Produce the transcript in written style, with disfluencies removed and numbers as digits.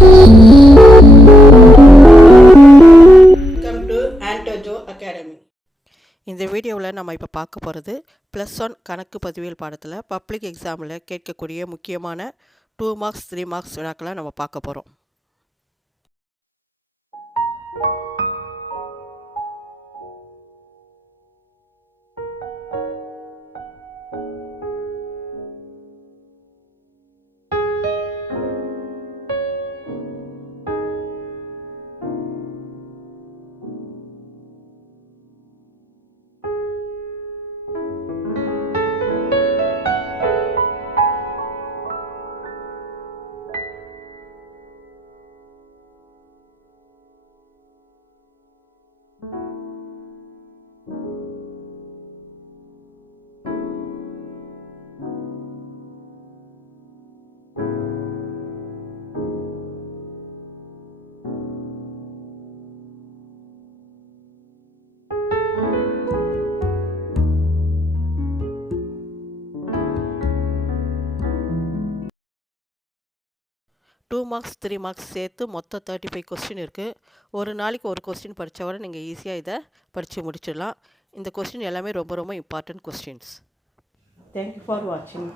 Welcome to ஆண்டோஜோ அகாடமி. இந்த வீடியோவில் நம்ம இப்போ பார்க்க போகிறது +1 கணக்கு பதிவியல் பாடத்தில் பப்ளிக் எக்ஸாமில் கேட்கக்கூடிய முக்கியமான 2 மார்க்ஸ் 3 மார்க்ஸ் வினாக்களை நம்ம பார்க்க போகிறோம். டூ மார்க்ஸ் 3 மார்க்ஸ் சேர்த்து மொத்தம் 35 கொஸ்டின் இருக்குது. ஒரு நாளைக்கு ஒரு கொஸ்டின் படித்தா கூட நீங்கள் ஈஸியாக இதை படித்து முடிச்சிடலாம். இந்த கொஸ்டின் எல்லாமே ரொம்ப ரொம்ப இம்பார்ட்டன்ட் கொஸ்டின்ஸ். தேங்க்யூ ஃபார் வாட்சிங்.